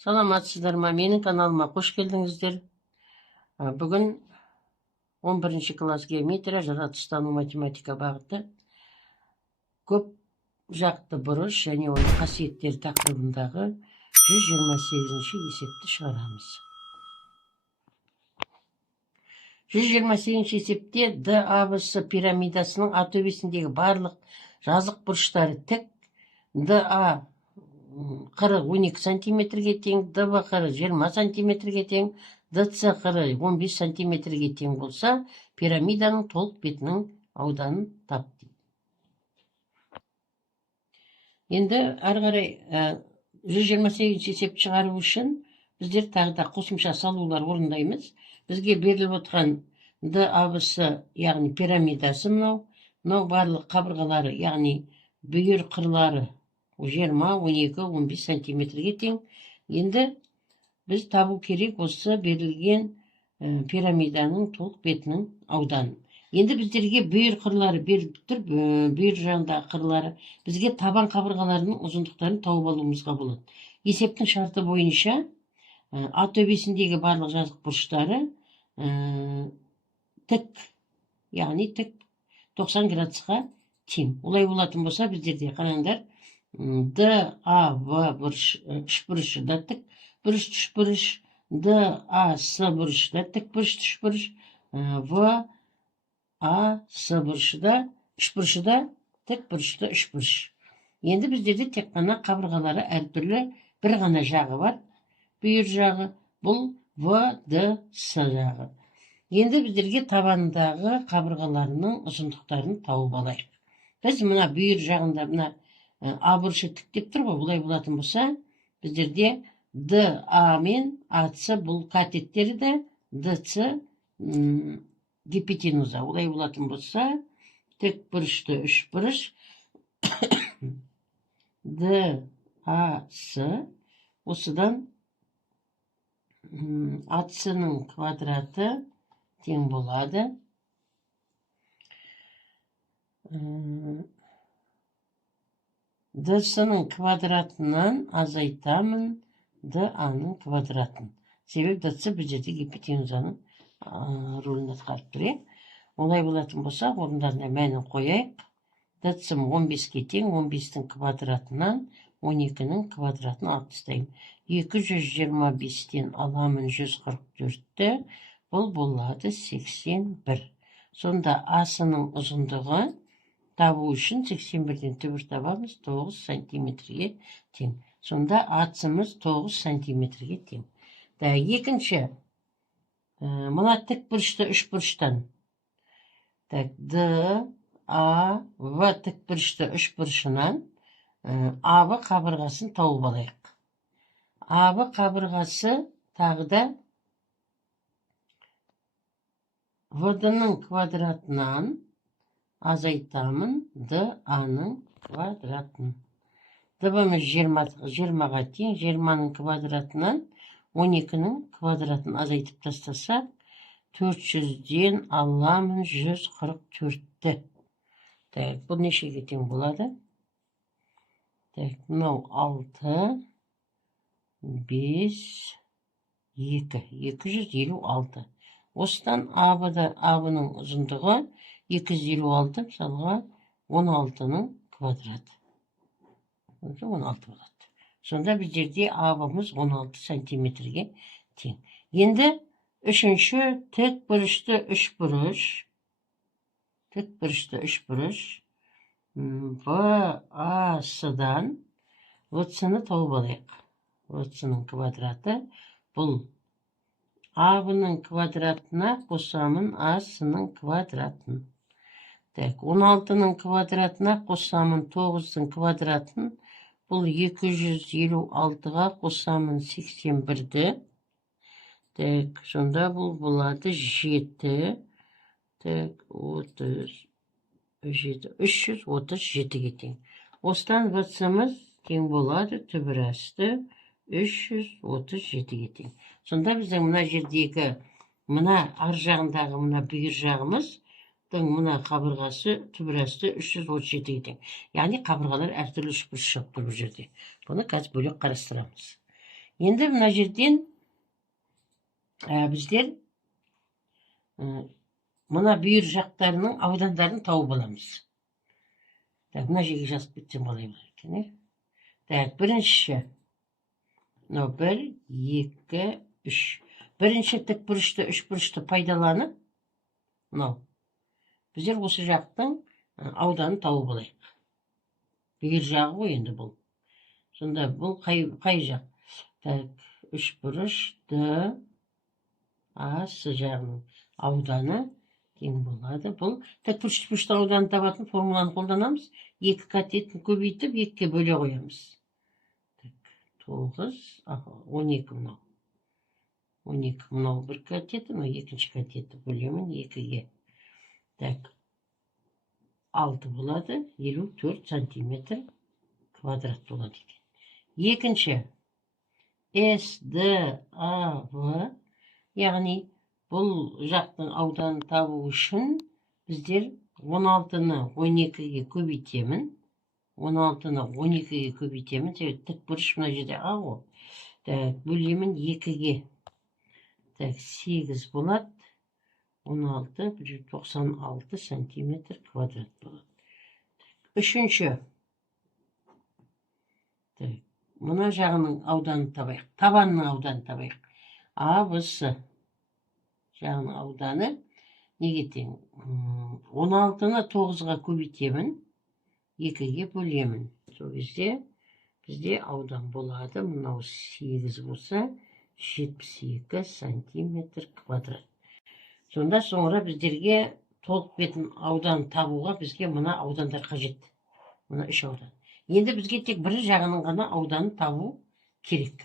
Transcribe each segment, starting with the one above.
Саламатсыздар ма? Менің каналыма қош келдіңіздер. Бүгін 11 класс геометрия, жаратылыстану математика бағыты көп жақты бұрыш және оның қасиеттері тақырыбындағы 128 есепті шығарамыз. 128 есепте ДАБС пирамидасының А төбесіндегі барлық жазық бұрыштары тік, ДА қыры 12 сантиметрге тең, ДБ қыры 20 сантиметрге тең, ДЦ қыры 15 сантиметрге тең болса, пирамиданың толық бетінің ауданын тап. Енді әрі қарай 128 есеп шығару үшін біздер тағы да қосымша салулар орындаймыз. Бізге беріліп отырған ДАБС, яғни пирамидасы мынау барлық қабырғалары, яғни бүйір қырлары 20, 12, 15 сантиметрге тең. Енді біз табу керек осы берілген пирамиданың толық бетінің ауданын. Енді біздерге бүйір қырлары беріліп тұр, бүйір жағындағы қырлары. Бізге табан қабырғаларының ұзындықтарын тауып алуымызға болады. Есептің шарты бойынша А төбесіндегі барлық жазық бұрыштары тік, яғни тік 90 градусқа тең. Олай болатын болса, біздерде қараңдар, ДАВ үшбұрышы да тік бұрыш үшбұрыш, ДАС бұрышы да тік бұрыш үшбұрыш, ВАС бұрышы да үшбұрышы да тік бұрышты үшбұрыш. Енді біздерде тек қана қабырғалары әртүрлі бір ғана жағы бар. Бүйір жағы бұл ВДС жағы. Енді біздерге табандағы қабырғаларының ұзындықтарын тауып алайық. Біз мына бүйір жағында мына А бұрышы тік деп тұр ғой, бұлай болатын болса, біздерде ДА мен АЦ бұл катеттері де, ДЦ гипотенуза. Олай болатын болса, тік бұрышты үш бұрыш, ДАС, осыдан АЦ-ның квадраты тең болады. ДС-ның квадратынан азайтамын ДА-ның квадратын. Себеп ДС біздерде гипотенузаның рөлін атқарып тұр. Олай болатын болса, орындарына мәнін қояйық. ДС 15-ке тең, 15-тің квадратынан 12-нің квадратын алып тастаймын. 225-тен аламын 144-ті, бұл болады 81. Сонда А-сының ұзындығы табу үшін 81-ден түбір табамыз, 9 сантиметрге тең. Сонда АЦ-мыз 9 сантиметрге тең. Екінші, мына тік бұрышты үш бұрыштан. ДАВ тік бұрышты үш бұрышынан АБ қабырғасын тауып алайық. АБ қабырғасы тағы да ВД-ның квадратынан азайтамын ДА-ның квадратын. ДБ-міз 20-ға тең, 20-ның квадратынан 12-нің квадратын азайтып тастасақ, 400-ден аламын 144-ті. Бұл нешеге тең болады? Мынау 6, 5, 2, 256. Осыдан АБ-ның ұзындығы 256, мысалға 16-ның квадраты. 16 болады. Сонда біздерде АБ-мыз 16 сантиметрге тең. Енді үшінші тік бұрышты үш бұрыш. Тік бұрышты үш бұрыш. ВАС-дан ВЦ-ны тауып алайық. ВЦ-ның квадраты бұл АБ-ның квадратына қосамын АС-ның квадратын. 16-ның квадратына қосамын 9-дің квадратын. Бұл 256-ға қосамын 81-ді. Сонда бұл болады 7. 337-ге тең. Осыдан ВЦ-мыз тең болады, түбір асты 337-ге тең. Сонда біздің мына жердегі, мына ар жағындағы мына бүйір жағымыз, мына қабырғасы түбір асты 337-ге тең. Яғни қабырғалар әртүрлі үшбұрыш шығып тұр бұл жерде. Бұны қазір бөлек қарастырамыз. Енді мына жерден біздер мына бүйір жақтарының аудандарын тауып аламыз. Мына жерге жазып кетсем қалай болады екен, бірінші, мынау 1, 2, 3. Бірінші тікбұрышты, үшбұрышты пайдаланып, мынау біздер осы жақтың ауданын тауып алайық. Бүйір жағы ғой енді бұл. Сонда бұл қай жақ? Үшбұрыш Д, А, С жағының ауданы тең болады. Бұл тікбұрышты ауданы табатын формуланы қолданамыз. 2 катетін көбейтіп 2-ке бөле қоямыз. 9, 12 мынау. 12 мынау бір катеті, мынау екінші катеті бөлемін 2-ге. 6 болады, 54 сантиметр квадрат болады екен. Екінші, С, Д, А, В, яғни бұл жақтың ауданын табу үшін біздер 16-ны 12-ге көбейтемін. 16-ны 12-ге көбейтемін. Тікбұрыш мына жерде А ғой. Бөлемін 2-ге. 8 болады. 16, 96 сантиметр квадрат болады. Үшінші. Мына жағының ауданын табайық. Табанның ауданын табайық. А, Б, С жағының ауданы неге тең? 16-ны 9-ға көбейтемін. 2-ге бөлемін. Сол кезде бізде аудан болады. Мынау 8 болса 72 сантиметр квадрат. Сонда соңыра біздерге толық бетін аудан табуға бізге мына аудандар қажет. Мына 3 аудан. Енді бізге тек бір жағының ғана ауданын табу керек.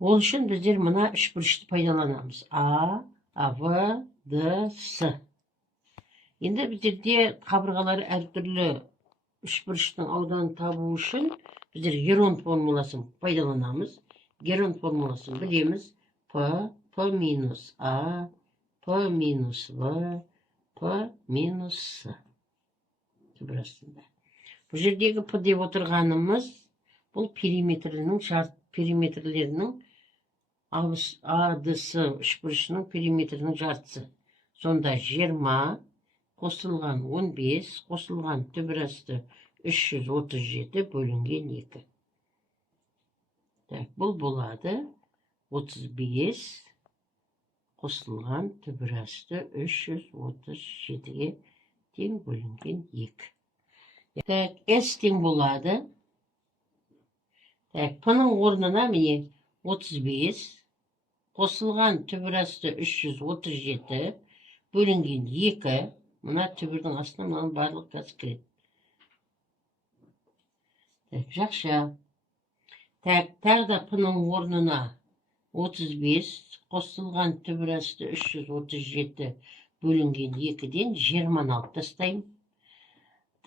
Ол үшін біздер мына үшбұрышты пайдаланамыз. А, В, Д, С. Енді біздерде қабырғалары әртүрлі үшбұрыштың ауданын табу үшін біздер Геронт формуласын пайдаланамыз. Геронт формуласын білеміз. П минус А, П минус В, П минус С. Бұл жердегі П деп отырғанымыз бұл периметрлерінің АДС үшбұрышының периметрінің жартысы. Сонда 20 қосылған 15 қосылған түбірасты 337 бөлінген 2. Бұл болады 35 қосылған түбірасты 337-ге тең бөлінген 2. S тең болады. P-ның орнына міне 35 қосылған түбірасты 337 бөлінген 2. Мына түбірдің астына мынаның барлық газ кіреді. Жақша. Тағы да P-ның орнына 35 қосылған түбірасты 337 бөлінген 2-ден 20-ны алып тастаймын.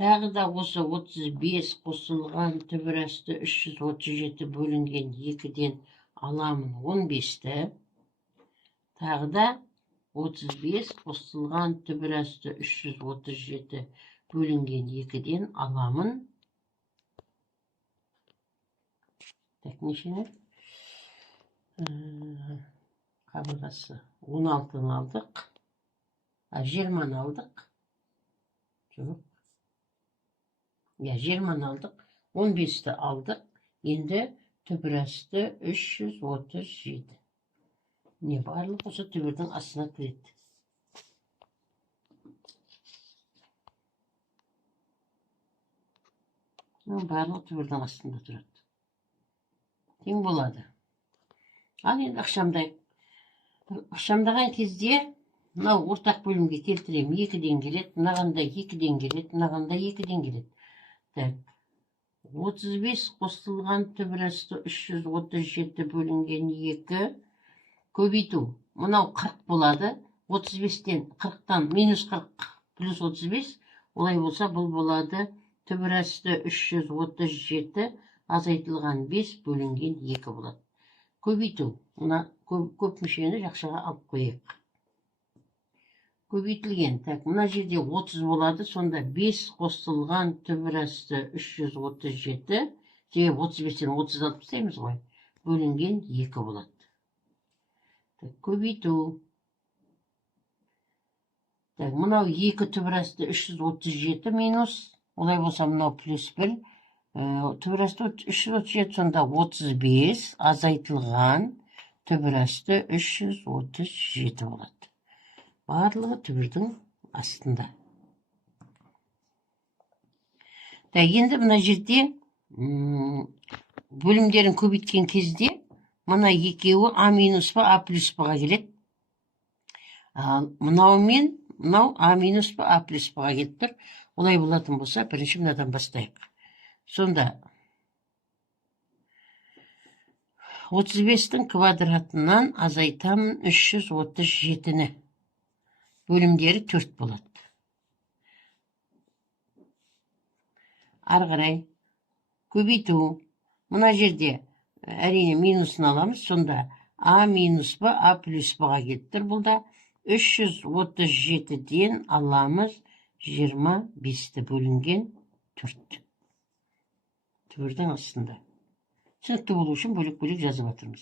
Тағы да осы 35 қосылған түбірасты 337 бөлінген 2-ден аламын 15-ті. Тағы да 35 қосылған түбірасты 337 бөлінген 2-ден аламын. Нешені? Қабырғасы 16-ны алдық. 20-ны алдық. Жоқ. 20-ны алдық. 15-ті алдық. Енді түбірасты 337. Не барлық осы түбірдің астына кіреді. Барлық түбірдің астында тұрады. Тең болады. Ал енді ақшамдайық. Ақшамдаған кезде мынау ортақ бөлімге келтіремін. 2-ден келеді, мынағанда 2-ден келеді, мынағанда 2-ден келеді. 35 қосылған түбірасты 337 бөлінген 2 көбейту. Мынау 40 болады. 35-тен 40-тан минус 40 плюс 35. Олай болса бұл болады түбірасты 337 азайтылған 5 бөлінген 2 болады. Көбейту. Мына көп мүшені жақшаға алып қойық. Көбейтілген. Мына жерде 30 болады. Сонда 5 қосылған түбірасты 337. Жеге 35-тен 30 алып тастаймыз ғой. бөлінген 2 болады. Көбейту. Мынау 2 түбірасты 337 минус. Олай болса мынау плюс 1. Түбірасты 337, сонда 35 азайтылған түбірасты 337 болады. Барлығы түбірдің астында. Енді мына жерде бөлімдерін көбейткен кезде мына екеуі а минус па а плюс паға келеді. Мынау а минус па а плюс паға келіп тұр. Олай болатын болса, бірінші мынадан бастайық. Сонда 35-тің квадратынан азайтамын 337-ні. Бөлімдері 4 болады. Ары қарай көбейту. Мына жерде әрине минусын аламыз. Сонда а минус ба а плюс баға келіп тұр. Бұлда 337-ден аламыз 25-ті бөлінген 4. Түбірдің астында. Түсінікті болу үшін бөлек-бөлек жазып жатырмыз.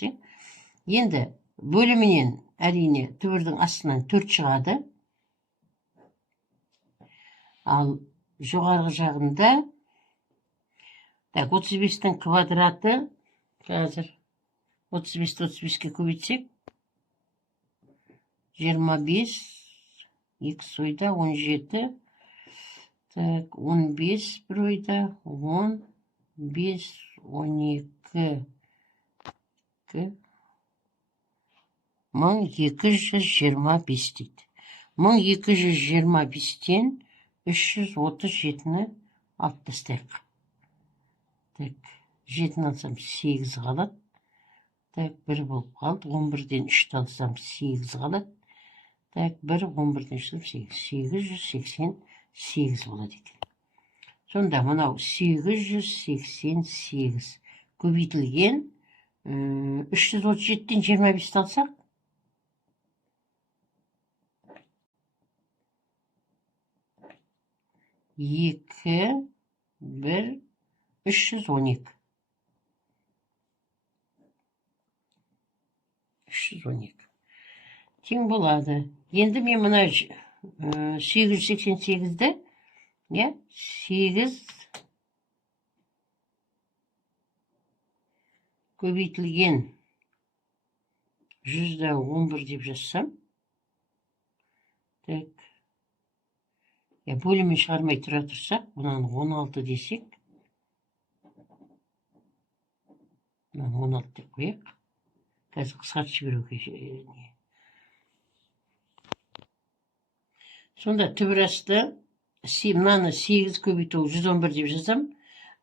Енді бөлімінен әрине түбірдің астынан 4 шығады. Ал жоғарғы жағында 35-тің квадраты, қазір 35-ті 35-ке көбейтсек, 25, 2 ойда 17, 15 бір ойда 15, 12, 1225 дейді. 1225-тен 337-ні алып тастайық. 7-ні алсам 8 қалады. 1 болып қалды. 11-ден 3-ті алсам 8 қалады. 1, 11-ден 3-ті 888 болады екен. Сонда мынау 888 көбейтілген 337-ден 25-ті алсақ, 2, 1, 312. 312. Тең болады. Енді мен мына 888-ді, 8 көбейтілген 111 деп жазсам, бөлімін шығармай тұра тұрсақ, бұнан 16 десек, 16 деп қояқ. Қазір қысқартып жіберуге. Сонда түбірасты, мынаны 8 көбейту 111 деп жазам.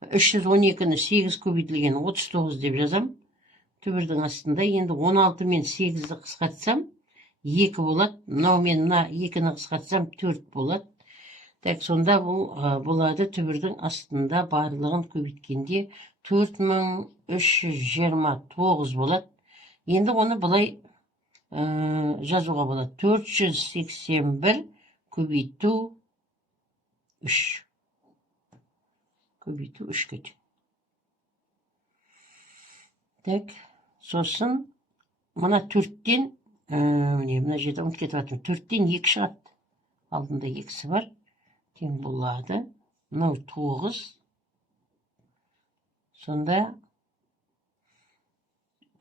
312-ні 8 көбейтілген 39 деп жазам. Түбірдің астында. Енді 16 мен 8-ді қысқартсам 2 болады. Мынау мен мына 2-ні қысқартсам 4 болады. Сонда бұл болады түбірдің астында барлығын көбейткенде 4329 болады. Енді оны бұлай жазуға болады. 481 көбейту 3. Көбейту 3 кеті. Сосын мұна 4-тен, мұна жерде ұмыт кетіп атым, 4-тен 2 шығады. Алдында 2-сі бар. Тең болады. Мынау 9. Сонда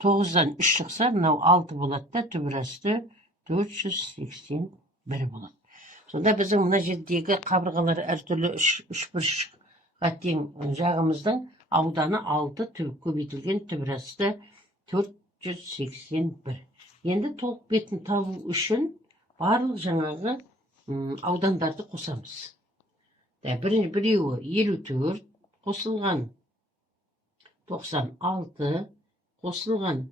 9-дан 3 шықса, мынау 6 болады да, түбірасты 481 болады. Сонда біздің мына жердегі қабырғалар әртүрлі 3 бұрышқа тең жағымыздың ауданы 6, көбейтілген түбірасты 481. Енді толық бетін табу үшін барлық жаңағы аудандарды қосамыз. Біреуі 54, қосылған 96, қосылған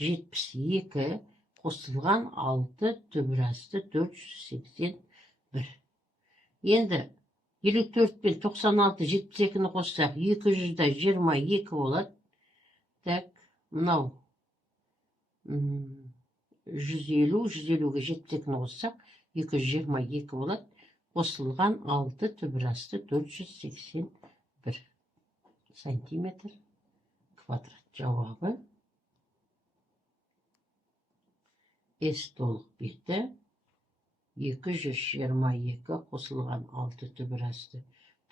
72, қосылған 6, түбірасты 481. Енді 54 пен 96, 72-ні қоссақ 222 болады. Мынау 150, 150-ге 72-ні қоссақ 222 болады. Қосылған 6, түбірасты 481 сантиметр квадрат. Жауабы S толық беті 222 қосылған 6 түбір асты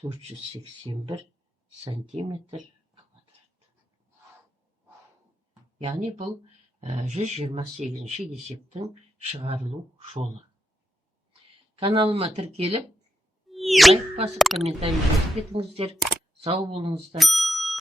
481 сантиметр квадрат. Яғни бұл 128-ші есептің шығарылу жолы. Каналыма тіркеліп, лайк басып, комментарий жазып кетіңіздер. Сау болыңыздар.